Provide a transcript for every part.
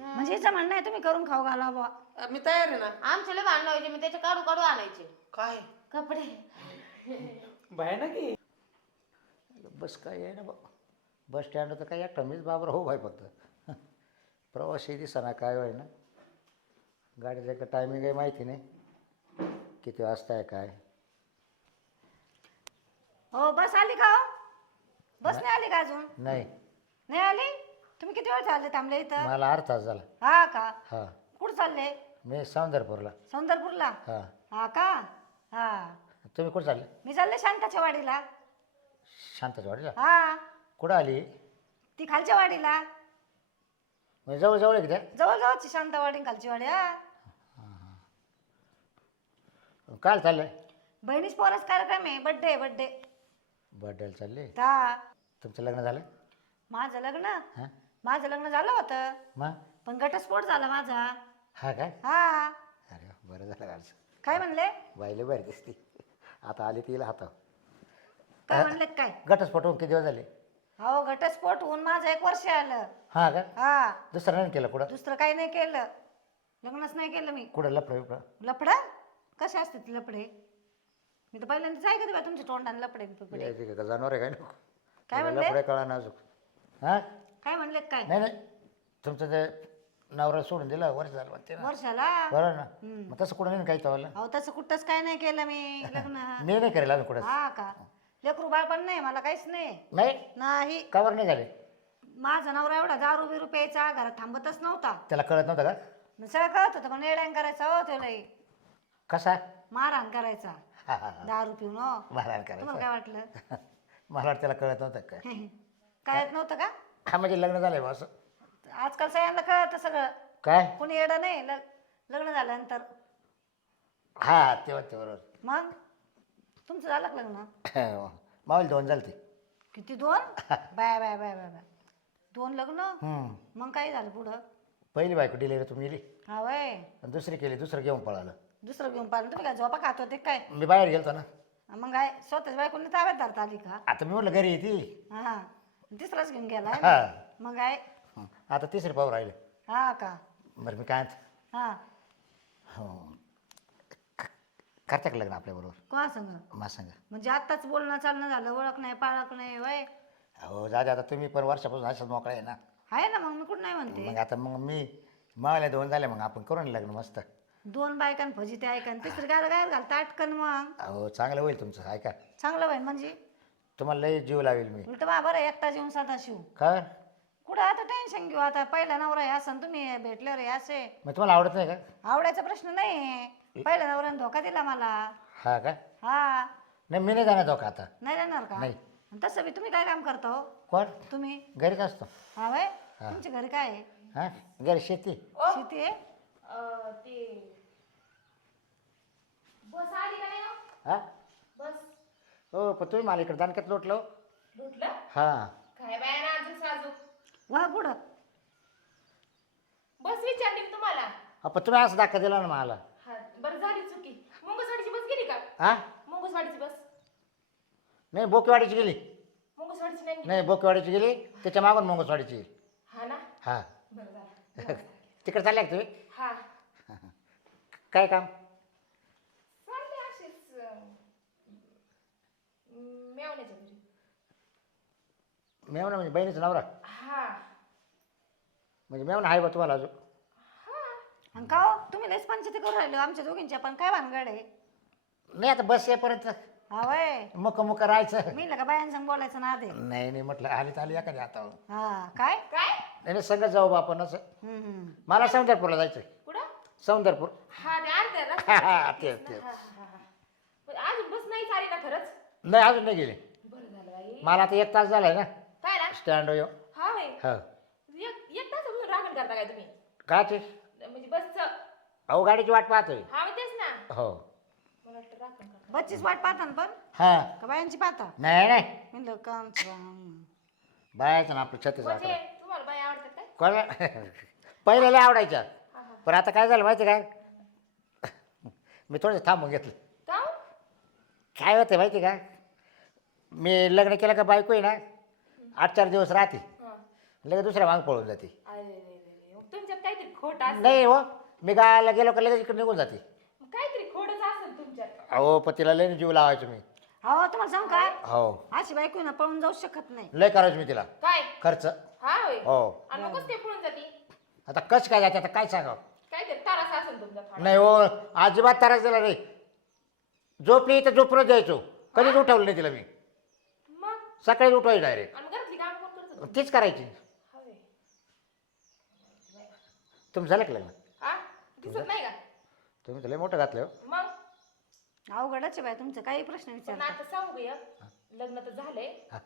म्हणजे हिचं म्हणणं आहे तुम्ही करून खाऊ घाला बुवा. अ, मी तयार आहे ना. आमचे लय भांडणं व्हायचे मी त्याचे काढू काढू आणायचे. काय? कपडे. बाय ना की बस काय आहे ना बा. बस स्टँड तर काय एकटा मीच बाबर हो भाई फक्त. प्रवासी दिसाना काय होय ना. गाडीचं का टायमिंग आहे माहिती नाही. किती वाजता आहे काय? हो बस आली का हो? बस नाही आली का अजून? नाही. नाही आली? तुम्ही किती वेळ चालले थांबले इथं? मला अर्धा तास झाला. हा का? हां. कुठं चालले? मी सौंदरपूरला. सौंदरपूरला? हां. हा का? हा. तुम्ही कुठं चालले? मी चालले शांताच्या वाडीला. शांताच्या वाडीला? हा. कुठं आली? ती खालच्या वाडीला. म्हणजे जवळ जवळ आहे की जवळ जवळची शांतावाडी खालची वाडी हा. काल चाललंय बहिणीच पोराच कार्यक्रम आहे. बड्डे बड्डे बर्थडेला चालले? हा. तुमचं लग्न झालं? माझं लग्न? हां. माझं लग्न झालं होतं. मग पण घटस्फोट झाला माझा. हा काय हा. अरे वा, बरं झालं कालचं काय म्हणले? बाईले बरं दिसती आता आली तिला हातावर. काय म्हणले काय? घटस्फोट होऊन किती दिवस झाले? हो घटस्फोट होऊन माझं एक वर्ष आलं. हा का? हा. दुसरं नाही केलं कुठं? दुसरं काही नाही केलं. लग्नच नाही केलं मी. कुठं लफडं बिफडं? लफडा? कसे असते ते लफडे? मी तर पहिल्यांदाच ऐकते बा तुमच्या तोंडाने यायचे का जनावर आहे काय नको काय म्हणले? लफडे कळा ना अजून. हा? काय म्हणले काय? नाही नाही. तुमचं ते नवरा सोडून दिलं वर्ष झालं म्हणते ना. वर्षाला? बरोबर ना. मग तसं कुठं नाही ना काही तवाला? अहो तसं कुठंच काय नाही केलं मी लग्न. मी नाही करेल अजून कुठं हा का? लेकरू बाळ पण नाही मला काहीच नाही. नाही? नाही. कवर नाही झाले? माझा नवरा एवढा दारू बिरू प्यायचा घरात थांबतच नव्हता. त्याला कळत नव्हतं का? मग सगळं कळत होतं पण येड्यान करायचा हो त्याला कसा? मारहाण करायचा. हा हा हा. दारू पिऊन हो. तुम्हाला करायचं. काय वाटलं? मला वाटतं त्याला कळत नव्हतं काय कळत नव्हतं का? हा म्हणजे लग्न झालंय बा असं. आजकाल सगळ्यांना कळतं सगळं. काय? कोणी येडं नाही लग- लग्न झाल्यानंतर. हा तेव्हा ते बरोबर. मग? तुमचं झालं का लग्न? मावली दोन झालती. किती दोन? Bye bye bye bye bye. दोन लग्न? हम्म. मग काय झालं पुढं? पहिली बायको डिलिव्हरी तुम्ही गेली. हा वय. आणि दुसरी केली दुसरं घेऊन पळालं. दुसरं घेऊन पाहिलं तुम्ही काय झोपा खात होते काय? मी बाहेर गेलतो ना. मग काय स्वतःच बायकोने ताब्यात धरता आली का? आता मी म्हटलं घरी येते. हा. तिसराच घेऊन गेलाय हा. मग काय हं. आता तिसरी पाहू राहिले. हा का? बरं मी काय म्हणतो, हा. हो. करता का लग्न आपल्याबरोबर कोणा सांग? मा सांगा. म्हणजे आत्ताच बोलणं चालणं झालं ओळख नाही पाळख नाही वय हो जा आता तुम्ही पण वर्षापासून असंच मोकळा आहे ना. आहे ना मग मी कुठं नाही म्हणते. मग आता मग मी मावल्या दोन झाले मग आपण करू ना लग्न मस्त. दोन बायकां फजी ते ऐकन तिसरी गाय गाय घालता अटकन मग. अहो चांगलं होईल तुमचं ऐका. चांगलं होईल म्हणजे? तुम्हाला लई जीव लावेल मी. उलट बा बरं एकटा जेवून साधा शिव काय? कुठं आता टेन्शन घेऊ आता? पहिला नवरा आहे असं तुम्ही भेटल्यावर हे असे. मग तुम्हाला आवडत नाही का? आवडायचा प्रश्न नाही पहिल्या नवऱ्याने धोका दिला मला. हा का? हा. नाही मी नाही जाणार धोका आता. नाही देणार का? नाही. आणि तसं बी तुम्ही काय काम करता हो? कोण? तुम्ही? घरीच असतो? हा वय तुमच्या घरी काय आहे? हा? घरी शेती. शेती आहे? अं, ते बस आली का नाही हो? हा? हो पण तुम्ही मला इकडे दानक्यात लोटलो धुतलं हा. काय बाय साजूक? वा बस विचारली मी तुम्हाला. हा, पण तुम्ही असं दाखवा दिला ना मला. हा बरं झाली चुकी. मुंगसवाडीची बस गेली का? हा? मुंगसवाडीची बस. नाही बोकेवाडीची गेली. मुंगसवाडीची नाही गेली. नाही बोकेवाडीची गेली. त्याच्या मागून मंगसवाडीची. गेली हा ना? हा. बरं झालं. तिकडे चालल्या का तुम्ही? हा. काय काम चालले असेच अं, मेवण्याच्या घरी मेवना म्हणजे बहिणीचा नवरा. हा. म्हणजे मेवना आहे बा तुम्हाला अजून. आणि का हो? तुम्ही लयच पंचायती करू राहिले आमच्या दोघींच्या पण काय भानगड आहे? नाही आता बस येईपर्यंत. हा वय. मुक मुक राहायचं. मी का बायांसंग बोलायचं ना दे नाही नाही म्हटलं आली तर आली एखादी हातावर हा काय? काय? नाही संगत जाऊ बा आपण असं. हम्म, हम्म. मला सौंदरपूरला जायचं कुठं? सौंदरपूर. हा ते आणते हा. हा, तेच तेच. अजून बस नाही चाली का खरंच? नाही अजून नाही गेले. बरं झालं बाई. मला आता एक तास झालाय ना ना. स्टँड येऊ हा. बाई हो एक एक तासापासून राखण करता काय तुम्ही? काय ते म्हणजे बसचं. अहो गाडीची वाट पाहतोय. हा मग तेच ना. हो. मला वाटतं राखण करता. बच्चीच वाट पाहता ना पण? हा. का बायांची पाहता? नाही नाही. म्हणलं काम बायचं ना आपलं छत्तीस म्हणजे अकरा तुम्हाला बाई आवडतात काय? कोणाला पहिले लय आवडायच्या. पण आता काय झालं माहिती काय? मी थोडंसं थांबून घेतलं. का हो? काय होतं माहिती का? मी लग्न केलं का बायको आहे ना आठ चार दिवस राहते. हा. लगेच दुसऱ्या मागं पळून जाते. अरे रे रे रे. तुमच्यात काहीतरी खोट असेल. नाही हो. मी गायला गेलो का लगेच इकडे निघून जाते. काहीतरी खोटच असेल तुमच्यात. अहो पण तिला लय जीव लावायचो मी. हो तुम्हाला सांगू काय हो. अशी बायको आहे ना पळून जाऊ शकत नाही. लय करायचो मी तिला. काय? खर्च. हा होय? हो. आणि मग कसं ते पळून जाती? आता कस काय जाते आता काय सांगावं? काहीतरी तारास असेल तुमचा थोडा. नाही हो अजिबात त्रास दिला नाही. झोपली तर झोपूनच जायचो. कधीच उठवलं नाही तिला मी. मग? सकाळी उठवायची डायरेक्ट आणि घरातली काम कोण करत होतं? तीच करायची. हा. तुम्ही झालं का लग्न? हा? दिसत नाही का? तुम्ही तर लय मोठं घातलं हो. मग? अवघडच आहे बाय तुमचं काही प्रश्न पण विचारता. आता सांगू या. लग्न तर झालंय हा.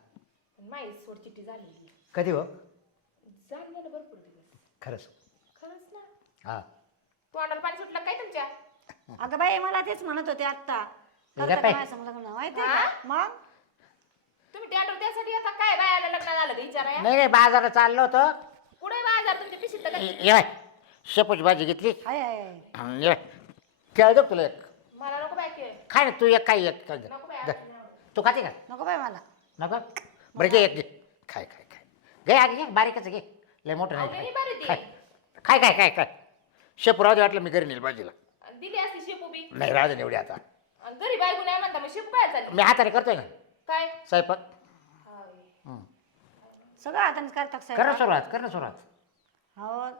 पण चिठ्ठी झालेली कधी हो? झाली ना भरपूर दिवस. खरंच. खरंच ना? हा. तोंडाला पाणी सुटलं काय तुमच्या? अगं बाई मला तेच म्हणत होते आत्ता. हे करता? का लग्न? माहिती आहे? का मग? तुम्ही त्यासाठी आता काय बायाला लग्न झालं का विचाराया नाही नाही बाजारात चाललो होतो. पुढे बाजार तुमच्या पिशीत? तर काही- ये बाय, शेपूची भाजी घेतली. आहे आहे, आहे. ये. केळ देऊ तुला एक. मला नको बाय की खाय ना तू एक काय एक काय नको. बाय दे. तू खाते का? नको बाई मला. नको? बरं घे एक घे. खाय खाय खाय. घे आधी घे बारीकच घे. लय मोठं अहो, नाही नाही खाय. बरं ते. खाय. खाय काय काय काय शेपू राहू दे वाटलं मी घरी नेईल भाजीला. आणि दिली असती शेपू बी. नाही राहू दे एवढी आता. आणि घरी बायको नाही म्हणता मग शेपू चालली. मी हाताने करतोय ना. काय? स्वयंपाक. हाय. सगळं हाताने करतात कर ना सुरुवात कर ना सुरुवात. हो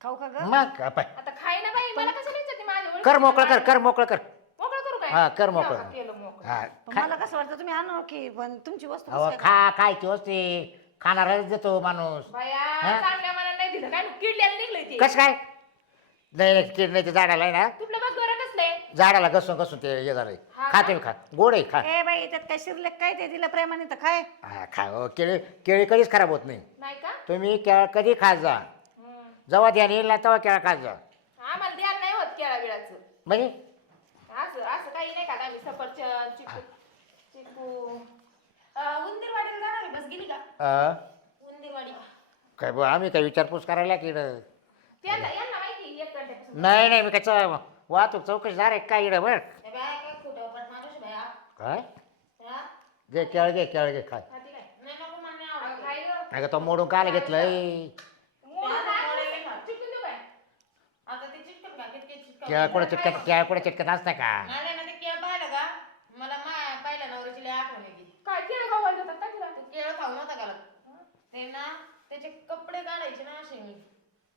खाऊ का ग? मग? पाय आता खाय ना बाई मला कसं विचारते माझ्या कर मोकळं कर कर मोकळं कर. मोकळं करू काय? हा, कर मोकळं. हा, केलं मोकळं? हा. पण खा मला कसं वाटतं तुम्ही आणू की पण तुमची वस्तू अहो काय खा काय ती वस्ती. खाणाराच देतो माणूस. बाया हा? चांगल्या मनाने नाही दिलं. काय किडल्याला निघलंय ते? कस काय? नाही नाही कीड नाही ते झाडाला आहे ना तुला बघ बरं कसलंय झाडाला घसून घसून ते हे झालंय. हा खा का? तुम्ही खा. गोड आहे खा. ए बाई त्यात काय शिरले काय ते? दिलं प्रेमाने तर काय हा खा. हो केळी केळी कधीच खराब होत नाही. नाही का? तुम्ही केळ कधी खात जा. हम्म. जेव्हा ध्यान येईल ना तेव्हा केळा खात जा. आम्हाला ध्यान नाही होत केळा बिळाचं. म्हणजे? असं असं काही नाही का आम्ही. सफरचंद चिकू चिकू. अं, उंदीरवाडीला जाणार आहे, बस गेली का? अं, उंदीरवाडी. काय बुवा, आम्ही काय विचारपूस करायला की इकडं? त्यांना यांना माहिती आहे, एक घंट्यापासून. नाही नाही मी काय चौ- वाहतूक चौकशीदार आहे काय इकडं बरं बाया, काय खोटं पट माणूस बाया. काय हा? घे केळ घे केळ घे खाय? नाही नको मला नाही आवडत. खाई गं. नाही का तो मोडून काल घेतलंय काय? आता ते चिटकन का किटकिट चिटकन केळ कुठे चिटकत केळ कुठे चिटकत असतं का नाही ना ते केळ पाहिलं का मला मा पाहिलं नवऱ्याची लय आठवण येते काय केळं खाऊ जातात काय तुला? तू केळ खाऊ नव्हता का लागत? ते ना त्याचे कपडे काढायचे ना असे मी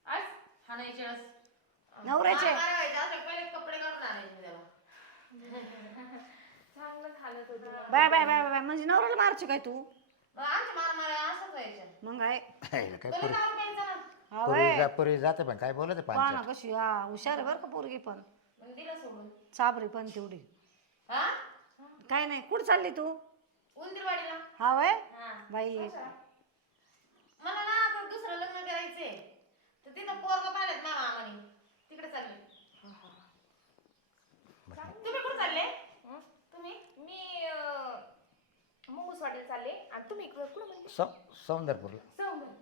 आज? हाणायचे अस नवऱ्याचे? मार मारायचे असे पहिले कपडे काढून आणायचे त्याला चांगलं खाल्लं होतं तुला. बाय बाय बाय बाय म्हणजे मारची काय तू? मग आमचे मार मारा असंच व्हायचं. मग आहे काय तुला पुरी दारू प्यायचं ना. हा पुरी बाय जा पुरी जाते पण काय बोलत पहा ना पाच कशी हा हुशार आहे बरं का पोरगी पण. मग दिलं सोडून. चाबरी पण तेवढी. हा? काय नाही कुठं चालली तू? उंदीरवाडीला. हा वय? हा. बाई. मला ना आता दुसरं लग्न करायचंय. तर तिथं पोरग पाहिलेत ना तिकडे चालले तुम्ही कुठे चालले हं? तुम्ही मी अं, चालले. आणि तुम्ही इकडं कुठं म्हणजे सौंदरपूरला. सौंदर्य.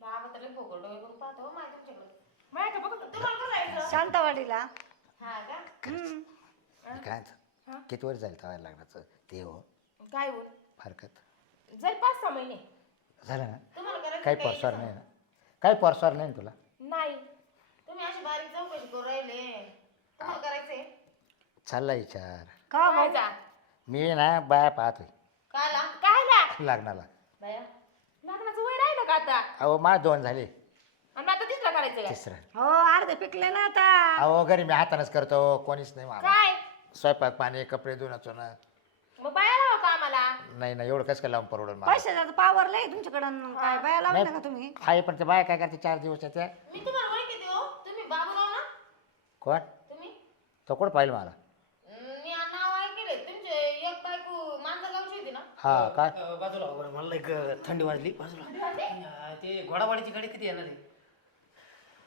बाबा तर लय भोगल डोळे करून पाहतो हो माझ्या तुमच्याकडे. तुम्हाला जायचं शांतावाडीला. हा का? काय हा? किती वर जाईल तवायला लागण्याचं? ते हो. काय होईल फारकत जाईल पाच सहा महिने. झालं ना? तुम्हाला करायचं काही परस्वार नाही ना? काही परस्वार नाही ना तुला? नाही. तुम्ही अशी बारीक चौकशी करू राहिले. तुम्हाला करायचंय? चालला विचार. का काय भाऊ जा मी ना बाया पाहतोय. लग्नाला. बाया लग्नाचं वय राहिलं का आता? अहो मा दोन झाले. आणि आता तिसरं करायचं काय? तिसरं. हो अर्धे पिकले ना आता. अहो घरी मी हातानच करतो कोणीच नाही मला काय? स्वयंपाक पाणी कपडे धुणं चुणं. मग बाया लावा का आम्हाला नाही नाही एवढं कसं काय लावून मला? पैसे जात पावर लय तुमच्याकडं काय बाया लावले ना का तुम्ही. आहे पण ते बाया काय करते चार दिवस त्या मी तुम्हाला ओळखी देऊ तुम्ही बाबूराव ना. कोण? तुम्ही? तो कुठं पाहिलं मला अं, मी आ- नाव ऐकले तुमचे एक बायको मांजरगावची होती ना हा काय? अ, बाजूला हो बरं मला एक अ, थंडी वाजली बाजूला. अ, ते घोडावाडीची गाडी किती येणार आहे?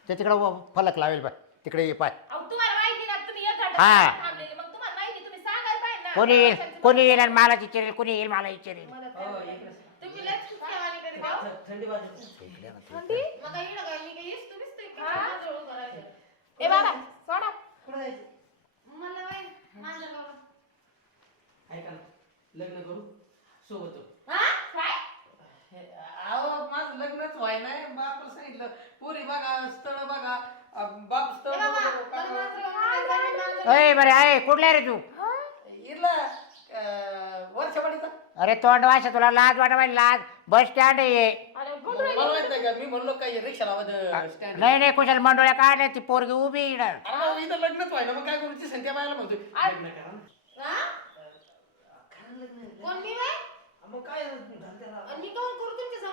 ते तिकडं फलक लावेल बाय तिकडे ये पाय. अहो तुम्हाला माहिती ना तुम्ही एक घंटा हा. थांबलेले मग तुम्हाला माहिती तुम्ही सांगायला पाहिजे ना. कोणी येईल? कोणी येईल आणि मला विचारेल कोणी येईल मला विचारेल मला हो काय इकडेच. तुम्ही लय चुटकेवाणी करीत आहो. थ- थंडी वाजली थंडी? मग काय इकडं काय मी काय येस तुम्हीच ते किती हा? मांजर उभं राहिलं. ए बाबा सोडा. कुठं जायचं? मला बाई मांजरगावला ऐका ना लग्न करू? सोबत हा? काय? हे, अहो माझं लग्नच व्हाय नाही बापाला सांगितलं पुरी बघा स्थळ बघा अं, बाप स्थळ ए बाबा, बघू, मला मात्र अय बरे आहे कुठला रे तू? इथला अं, वर्षावाडीचा. अरे तोंड वाचा तुला लाज वाटा पाहिजे लाज. बस स्टँड आहे हे. अरे मला माहीत नाही का मी म्हणलो काय रिक्षा लावत स्टँड नाही नाही कुशाल मंडोळ्या काढल्या ती पोरगी उभी आहे इकडं. अरे बाबा, इथं लग्नच व्हाय ना मग काय करू? ती संख्या बायला म्हणतोय लग्न करा. हा? लग्न. कोण मी बाई? मग काय धंद्याला आणि मी करू तुमच्या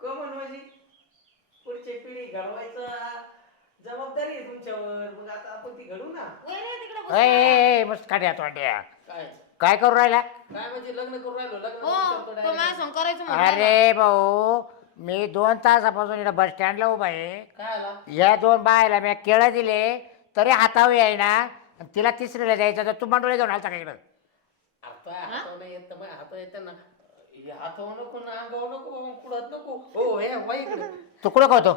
कमन माझी पुढची पिढी घडवायचं जबाबदारी आहे तुमच्यावर. मग आता आपण ती घडू ना. वय रे तिकडे मस्त काढ्या तोंड्या काय? काय करू राहिला? काय म्हणजे लग्न करून राहिलो लग्न हो विचारतो तो direct. माझ्या संग करायचं म्हणलं ना. अरे भाऊ मी दोन तासापासून इकडं बस स्टँडला उभा आहे. काय आला? या दोन बायला मी केळं दिले तरी हातावर आहे ना आणि तिला तिसरीला द्यायचं तर तू मंडोळे घेऊन आलता का इकडं? आता हातावर नाही येत तर हातावर येते ना. हे हातावर नको ना अंगावर नको कुडत नको. हो हे वाई इकडे. तू कुठं खातो?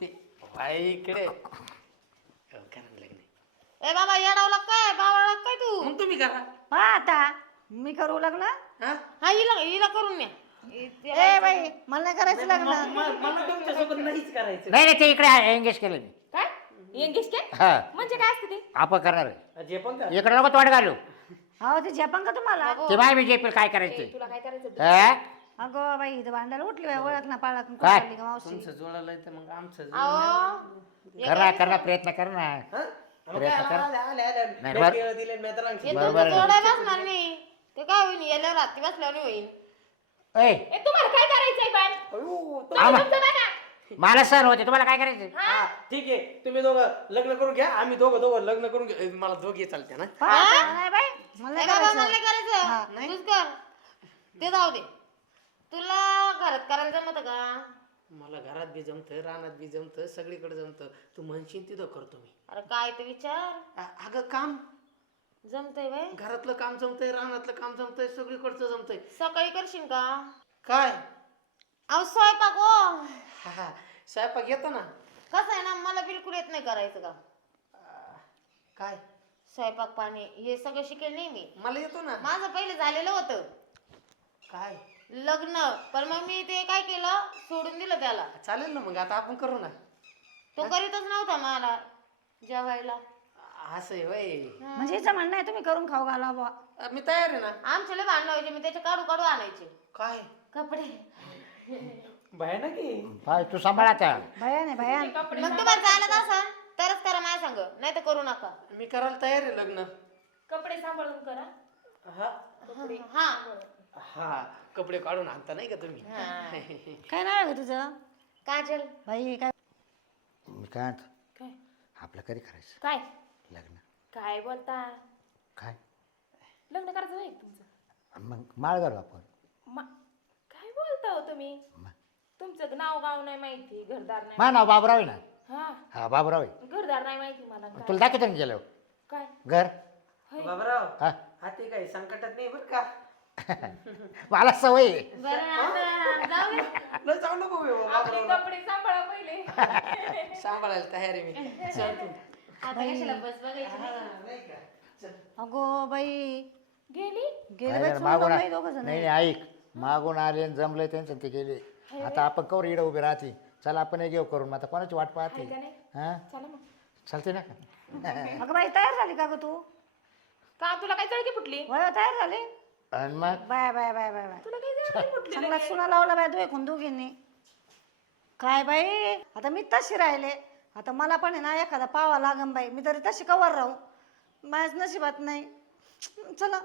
ते वाई इकडे. लग्न ए बाबा येडावला काय? बाबाला काय तू? मग तुम्ही करा. हा आता. मी करू लग्न हा? हा हिला हिला करून न्या. ए बाई मला नाही करायचं लग्न म- मला तुमच्यासोबत नाहीच करायचं. नाही नाही ते इकडे एंगेज केलं मी. काय? एंगेज काय हा. म्हणजे काय असते ते? आपण करणार आहे. जे पण का इकडे नको तोंड घालू. अहो ते झेपन का तुम्हाला? ते बाय मी जेपेल काय करायचं तुला काय करायचं? हा? अगं बाई इथं भांडायला उठली बाई ओळख ना पाळख काय? मावशी. तुमचं तर मग आमचं अहो. कर ना कर प्रयत्न कर ना. हा? प्रयत्न काय. नाही, बर- हे बरोबर आहे. नाही ते काय होईल याल्यावर रात्री बसल्यावर नाही होईल ए, तुम्हाला काय करायचंय तुमचं बघा. मला सर होते तुम्हाला काय करायचं हा, ठीक आहे. तुम्ही दोघं लग्न करून घ्या आम्ही दोघं दोघं लग्न करून घ्या. मला दोघे चालते ना. हा? नाही बाई मला नाही बाबा मला करायचं. नाही हा. करायचं तूच कर. ते जाऊ दे. तुला घरात करायला जमत का? मला घरात बी जमतं रानात बी जमतं सगळीकडे जमतं. तू म्हणशील तिथं करतो मी. अरे काय ते विचार? अ- अगं काम. जमतय बाई घरातलं काम जमतंय रानातलं काम जमतंय सगळीकडचं जमतंय. सकाळी करशील का? काय? अहो स्वयंपाक हो. हा हा. स्वयंपाक येतो ना. कसं आहे ना मला बिलकुल येत नाही करायचं का? काय? स्वयंपाक पाणी हे सगळं शिकेल नाही मी. मला येतो ना. माझं पहिले झालेलं होतं. काय? लग्न. पण मग मी ते काय केलं? सोडून दिलं त्याला. चालेल ना मग आता आपण करू ना. तो करीतच नव्हता मला जेवायला. असं आहे वय. म्हणजे हिचं म्हणणं आहे तुम्ही करून खाऊ घाला बुवा. मी तयार आहे ना. आमच्या लय भांडण व्हायचे मी त्याचे काढू काढू आणायचे. काय? कपडे. भयानक आहे. काय तू सांभाळाचा भया नाही भया मग तुम्हाला चालत असाल तरच करा माझ्या संग नाही तर करू नका. मी करायला तयार आहे लग्न. कपडे सांभाळून करा. हा? हा हा. कपडे काढून आणता नाही का तुम्ही? काय नाव आहे गं तुझं? काजल. बाई काय? मी काय म्हणतो, काय? आपलं कधी करायचं? काय? लग्न. काय बोलता? काय? लग्न करायचं नाही का तुमचं? मग माळ घालू आपण मा- काय बोलता हो तुम्ही? मग. तुमचं नाव गाव नाही माहिती घरदार नाही मा नाव बाबराव आहे ना? हा. हा बाबराव आहे. घरदार नाही माहिती मला काय. तुला दाखवतो ना गेलो काय? घर? बाबराव हा. ते काय संकटात नाही बरं का? मला सवय आहे. बरं आता जाऊ दे. लय चांगलं भाऊ आहे आपले बाबराव. कपडे सांभाळा पहिले. सांभाळायला तयार आहे मी. चल तू. आता कशाला बस बघायची हा, नाही का? चल. अगो बाई. गेली? गेले नाही, बाई नाही, सोडून मागून बाई दोघं जण. नाही नाही ऐक. मागून आले आणि जमले त्यांचं ते गेले. आता आपण कवर इडं उभे राहते. चला आपण हे घेऊ करून. मग आता कोणाची वाट पाहते? का नाही? हा? चला मग. चालते ना अगं बाई तयार झाली का ग तू? का तुला काय जळकी फुटली? वय तयार झाली. आणि मग? Bye bye bye bye bye. तुला काय जळकी फुटली चांगला सुना लावला बाय तू एकूण दोघींनी. काय बाई? आता मी तशी राहिले. आता मला पण आहे ना एखादा पावा लागन बाई. मी तरी तशी कवर राहू. माझ्याच नशिबात नाही. चला.